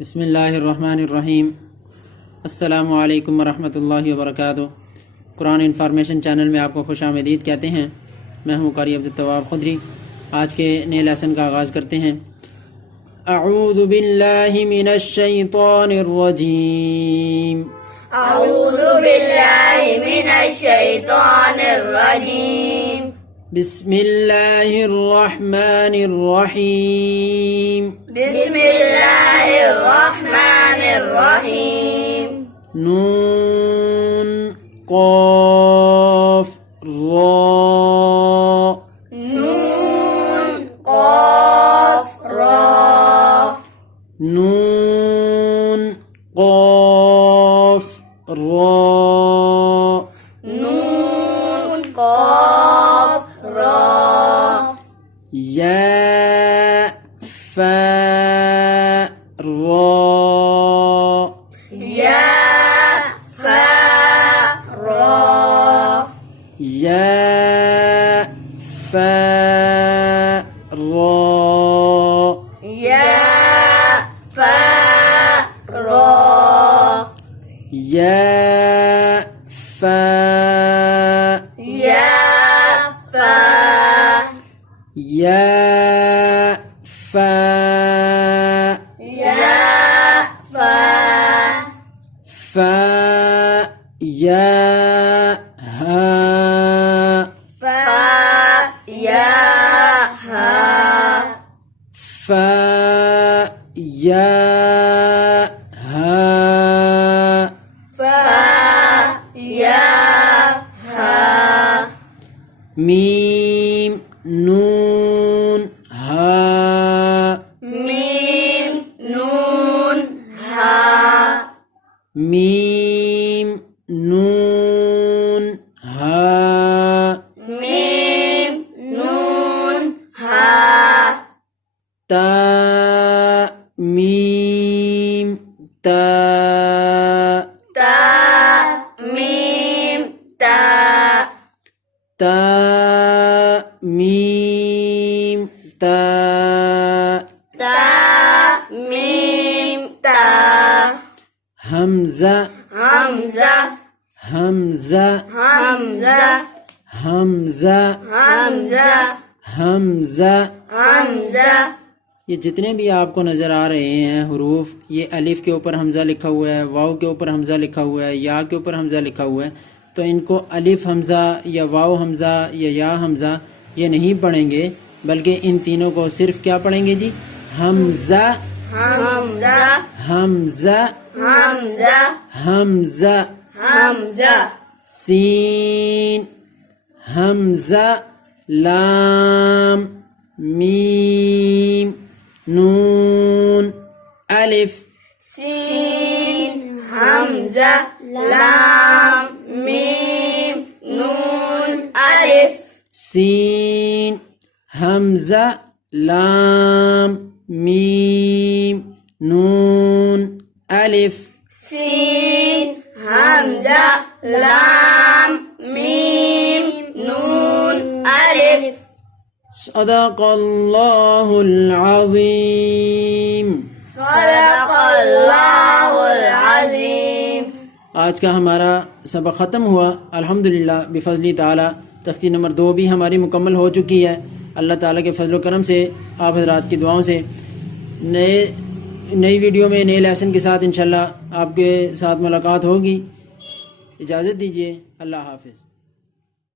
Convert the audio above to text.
بسم اللہ الرحمن الرحیم۔ السلام علیکم ورحمۃ اللہ وبرکاتہ۔ قرآن انفارمیشن چینل میں آپ کو خوش آمدید کہتے ہیں۔ میں ہوں قاری عبدالتواب خدری۔ آج کے نئے لیسن کا آغاز کرتے ہیں۔ اعوذ باللہ من الشیطان الرجیم۔ اعوذ باللہ من الشیطان الرجیم۔ بسم اللہ الرحمن الرحیم۔ بسم اللہ الرحمن الرحیم۔ نون قاف را۔ نون قاف را۔ نون قاف را۔ نون قاف را۔ یا فا را۔ یا فا را۔ یا فا را۔ یا فا را۔ یا فا۔ یا فا۔ یا فا۔ یا فا۔ فا یا ہا۔ فا یا ہا۔ فا یا ہا۔ فا یا ہا۔ میم نون ہا۔ میم نون ہا۔ میم نون ہا۔ میم نون ہا۔ تا میم تا۔ تا میم تا۔ تا میم تا۔ تا میم تا۔ حمزہ حمزہ حمزہ حمزہ حمزہ حمزہ حمزہ۔ حمزہ۔ یہ جتنے بھی آپ کو نظر آ رہے ہیں حروف، یہ الف کے اوپر حمزہ لکھا ہوا ہے، واو کے اوپر حمزہ لکھا ہوا ہے، یا کے اوپر حمزہ لکھا ہوا ہے، تو ان کو الف حمزہ یا واو حمزہ یا حمزہ یہ نہیں پڑھیں گے، بلکہ ان تینوں کو صرف کیا پڑھیں گے جی؟ حمزہ حمزہ حمزہ حمزہ حمزہ۔ حمزہ۔ سین حمزہ لام میم نون الف۔ سین حمزہ لام میم نون الف۔ سین حمزہ لام میم نون الف۔ سین حمزہ لام میم نون الف۔ صدق اللہ العظیم۔ صدق اللہ العظیم۔ آج کا ہمارا سبق ختم ہوا الحمدللہ بفضل تعالی۔ تختی نمبر 2 بھی ہماری مکمل ہو چکی ہے اللہ تعالیٰ کے فضل و کرم سے، آپ حضرات کی دعاؤں سے۔ نئی ویڈیو میں نئے لیسن کے ساتھ انشاءاللہ آپ کے ساتھ ملاقات ہوگی۔ اجازت دیجیے، اللہ حافظ۔